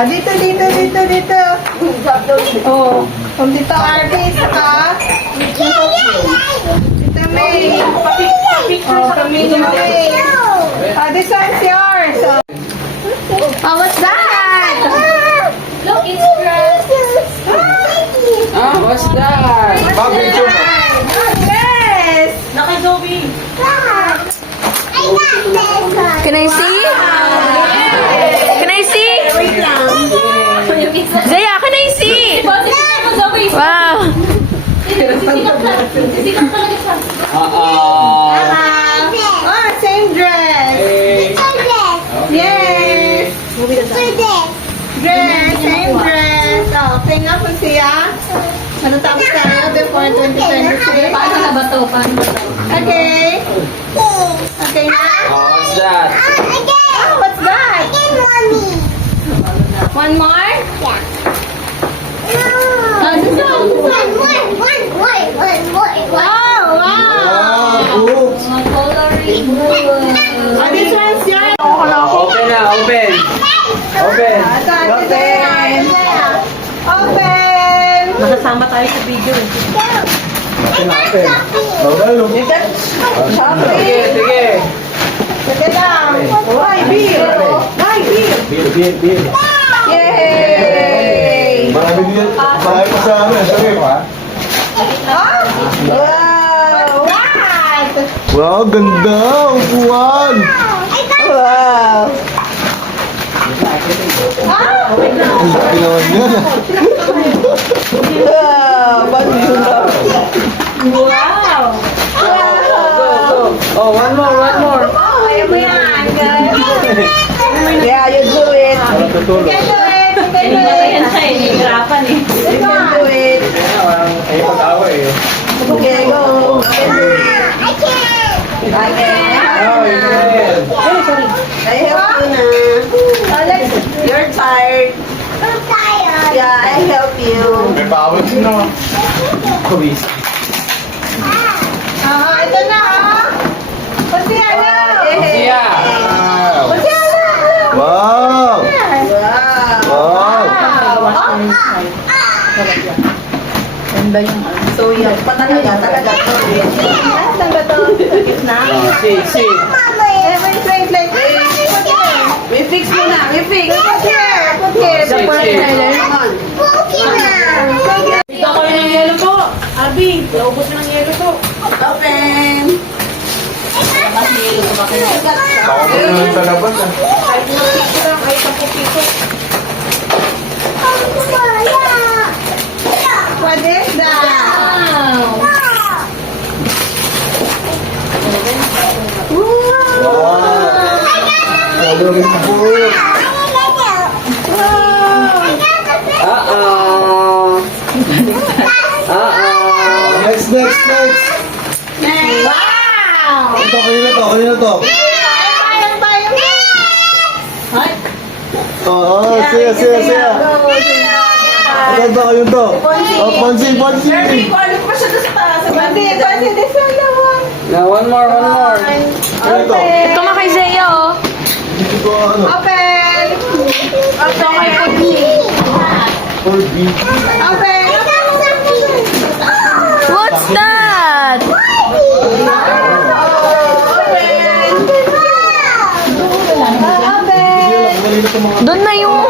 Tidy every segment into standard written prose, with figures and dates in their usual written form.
Dito. Oh, kung dito Arby, saka dito May. Oh, kami May. This one's yours. Oh, what's that? Look, it's grass. What's that? Yes. Naka-Joby. Can I see? Can I see? Wait lang. Zaya, can I see? Naka-Joby. Wow. Sisikap talaga siya. Oh, same dress. Yes. Dress, same dress. Oh, tingnan po siya. Matatapos tayo before 2026. Paano na ba to? Paano ba to? Okay. Okay na? What's that? Oh, what's that? One more? Oh, this one. Oh, wow. Mga coloring. Oh, this one's yours. Open na, open. Open. Open. Open. Masasama tayo sa video. Sige, sige. Sige lang. Ay, beer. Ay, beer. Yay! Marami pa sa amin. Sabi ko, ha? Oh, wow! What? Wow, ganda! Upuan! Wow! Ah! Ang laki naman yan. Wow! Bagyo. Wow! Oh, one more. Oh, kaya mo yan, guys. Yeah, you do it. You can do it. You can do it. Yan siya eh. Nahihirapan eh. You can do it. Ay, pag-awa eh. Okay, go. You can do it. I can. Oh, you did. I help you na. Alex, you're tired. Yeah, I help you. May pawis no? Kuwis. Ito na, Pati ano? Siya. Pati ano? Wow! Wow! Ganda yung so yung talaga to. Saan ba to? Sa gitna? See. Wait. We fix muna. We fix. Put here. The first trailer. Dito ko yun ng yelo po. Abi, naubos na ng yelo po. Open. Ako ko naman sa labas ah. Kahit na piso lang, ay 10 piso. What is that? Wow! Wow! Coloring book! Uh-oh. Next! Wow! Ito, kanina to. Ay, Oo, siya. Maganda kayo to. Oh, Ponsi! ano pa siya doon sa taas? Pati, this one naman. Now, one more. Ano to? Ito nga kay Zaya, oh. Hindi ko ano. Open. Ito kay Puti. 4B. Open. What's that? Doon na yung...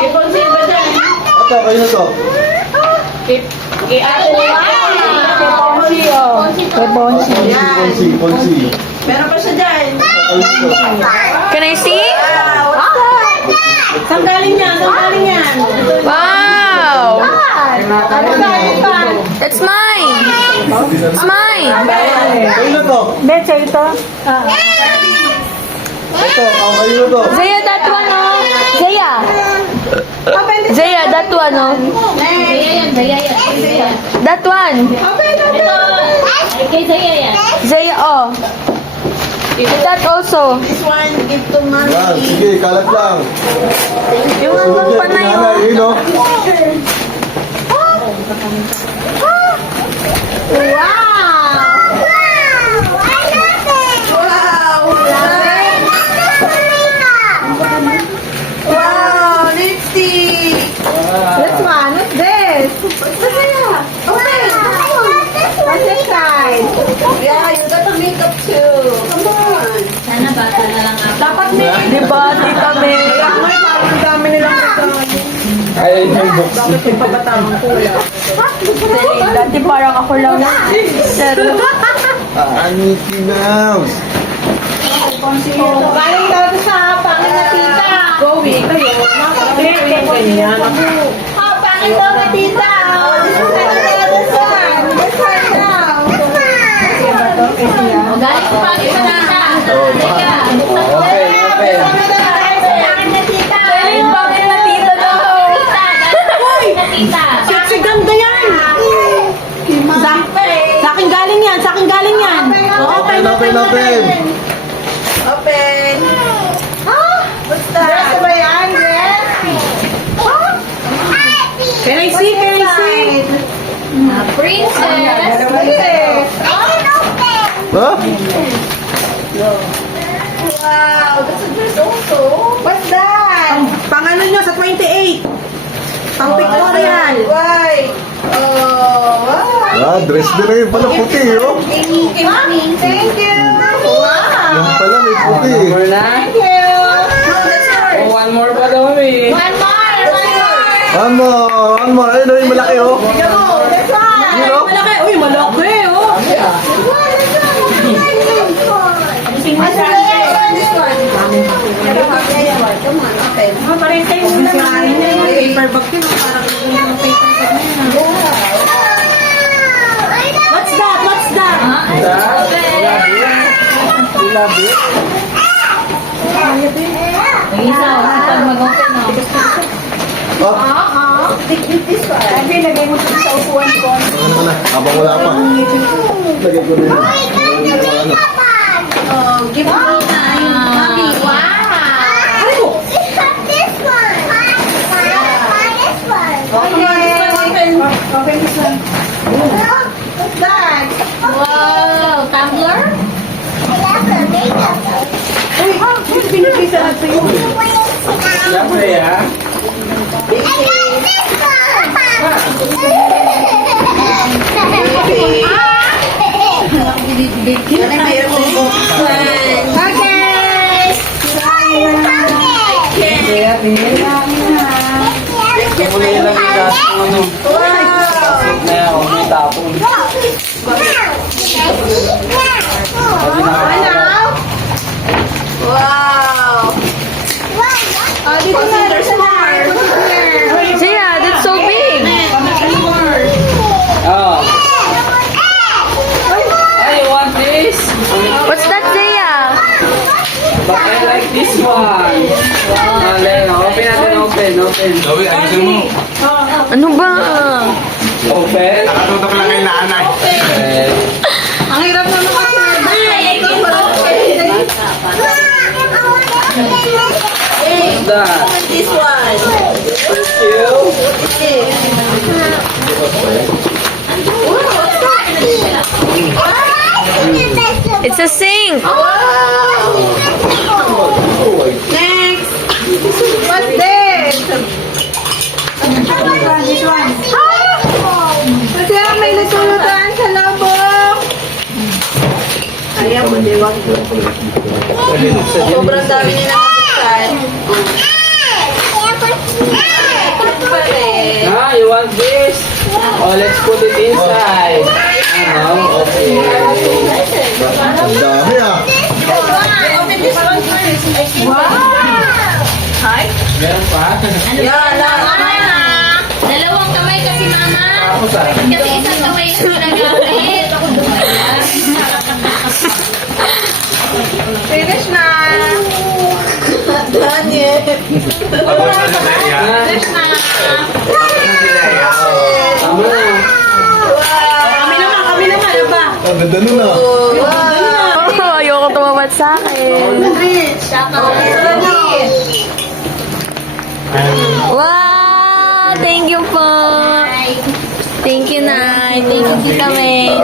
Iponsin ba dyan? Ito, kayo to. Kay Ate. Ponsi. Meron pa siya dyan. Kayo to. Can I see? Saan galing yan? Wow! Ano galing pa? It's mine! It's mine! Kayo to. Betsa ito? Ito, kayo to. Zaya, that one, oh! Zaya! Open this. Zaya, that one, oh! Zaya yan. That one! Open. Ito. Ay, kay Zaya yan. Zaya, oh! That also! This one, give to mommy. Yan, sige, kalat lang. Yung hanggang pa na yun. Yun, no? Wow! Bakit yung pabatang kuya? Dati parang ako lang. Pero, Mickey Mouse. Galing daw to sa pangit na tita. Going kayo. Bakit ganyan? Ako. Pangit daw na tita. This one. This one now. Galing ko pangit sa tita. Open, open. Pangit na tita. bakit na tita daw? Si ganda yan. Sa akin galing yan. Sa akin galing yan. Open, open, open. Open. What's that? Dress ba yan? Dress? Can I see? Can I see? Princess. Ha? Wow, that's a dress also. What's that? Pang ano nyo sa 28. Pang pictorial. Why? Oh, wow. Dress din na yun pala puti, oh. Thank you. Wow. Yung pala may puti. One more na. Thank you. No, that's yours. Oh, one more pa daw, eh. One more. One more. One more. Ayun, yung malaki, oh. No, that's one. Yun, oh. Malaki. Uy, malaki oh. This one. Come on, open. Pareho tayo muna na. Paper bag yun. Parang yung paper bag na yun. What's that? What's that? You love it? Oh, This one. Lagay mo sa upuan ko. ano ka na? Habang wala pa. Lagay ko na yun. Ano? Oh, give me Mommy, wow. Okay. Okay, this one. What's that? Wow, tumbler? Uy, pinipisa na sa'yo. Siyempre, ah. Ano mayroon kong buksan? Kaya, ito mo na yung lagi lahat ng ano. Wow. Kaya, huwag may tapon. Wow. Oh, dito na. There's more. Yeah, that's so big. Oh. I want this. What's that, Zaya? But I like this one. Leno, open natin, open, open. Gawin, ayusin mo. Ano ba? Open. Nakatutok lang kay nanay. Open. Ang hirap na What's that? This one. Thank you. It's a sink. Wow. Next. What's this? This one. Kasi may natulutan sa labong. Ayaw mo, diwag. Sobrang dami niya nakabuksan. Ah, you want this? Oh, let's put it inside. Ano? Okay. Ang dami, ah. Open this one first. Meron pa? Yan lang. Dalawang kamay kasi mama. Tapos ah. Kasi isang kamay yung ginagamit. Finish na. Daniel. Tapos na sa Leia. Finish na. Tapos na si Leia. Tama na. Kami naman, aba. Ang ganda nun, ah. Oh, ayoko tumawad sa akin. Wow! Thank you po. Thank you, Nay. Thank you, Tita May.